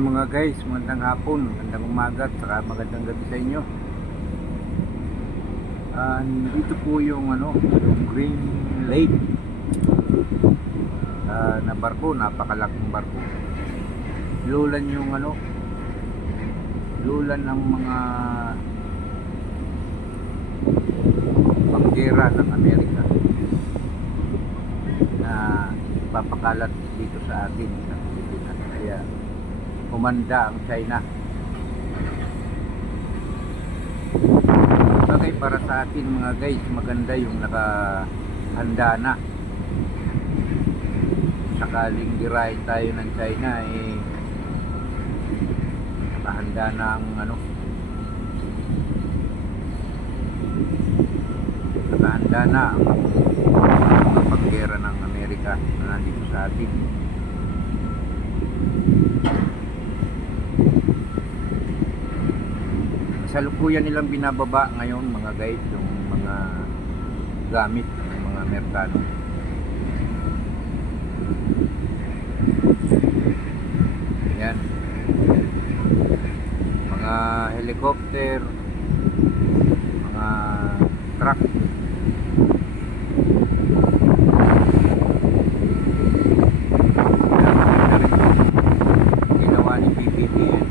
Hi mga guys, magandang hapon, magandang umaga, at saka magandang gabi sa inyo. Dito po yung yung Green Lake na barko, napakalaking barko. Lulan yung lulan ng mga banggera ng Amerika na papakalat dito sa atin sa Pilipinas. Kaya kumanda ang China. Bagay para sa atin mga guys, maganda yung nakahanda na. Sakaling dirahin tayo ng China, nakahanda na ang nakahanda na ang mga banggera ng Amerika na nandito sa atin. Kasalukuyan nilang binababa ngayon mga guys yung mga gamit ng mga Amerikano. Yan, mga helicopter, mga truck. Ginawa ni PPP yan.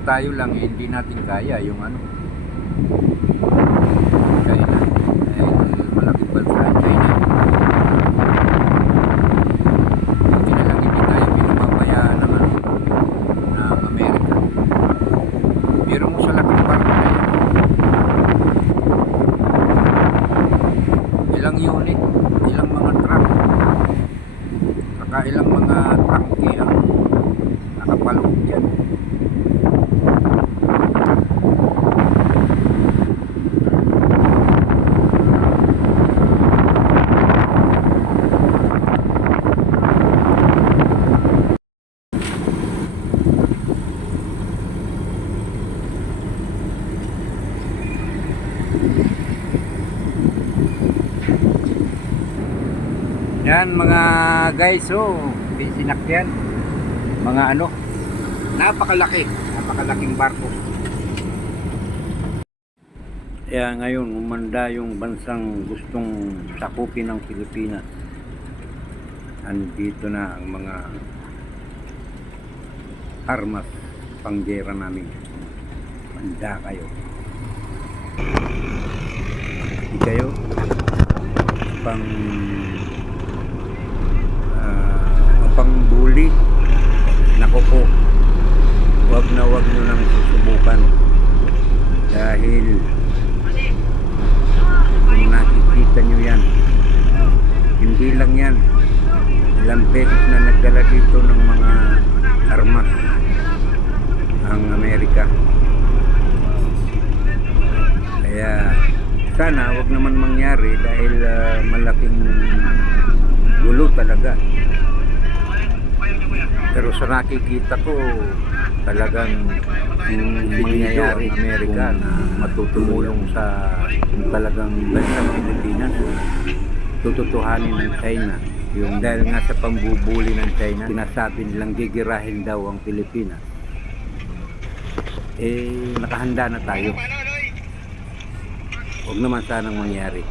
Tayo lang hindi natin kaya yung China, dahil malaking bansa ang China. Hindi na lang hindi tayo pinapabayaan ng ng Amerika. Pero mo sa laking barko na yun, ilang unit, ilang mga truck, saka ilang mga tangke ang nakapaloob dyan. Yan mga guys, sinakyan mga napakalaking barko. Kaya ngayon umanda yung bansang gustong sakupin ng Pilipinas. Andito na ang mga armas panggera namin. Handa kayo. Hindi kayo pangbuli. Nako po, wag nyo nang susubukan, dahil kung nakikita nyo yan, hindi lang yan, ilang beses na nagdala dito ng mga armas ang Amerika. Kaya sana wag naman mangyari, dahil malaking gulo talaga. Pero sa nakikita ko, talagang mangyayari ang Amerika na matutulong sa talagang bansang Pilipinas. Tututuhanin ng China yung, dahil nga sa pambubuli ng China, sinasabi nilang gigirahin daw ang Pilipinas. Nakahanda na tayo. Huwag naman sanang mangyari.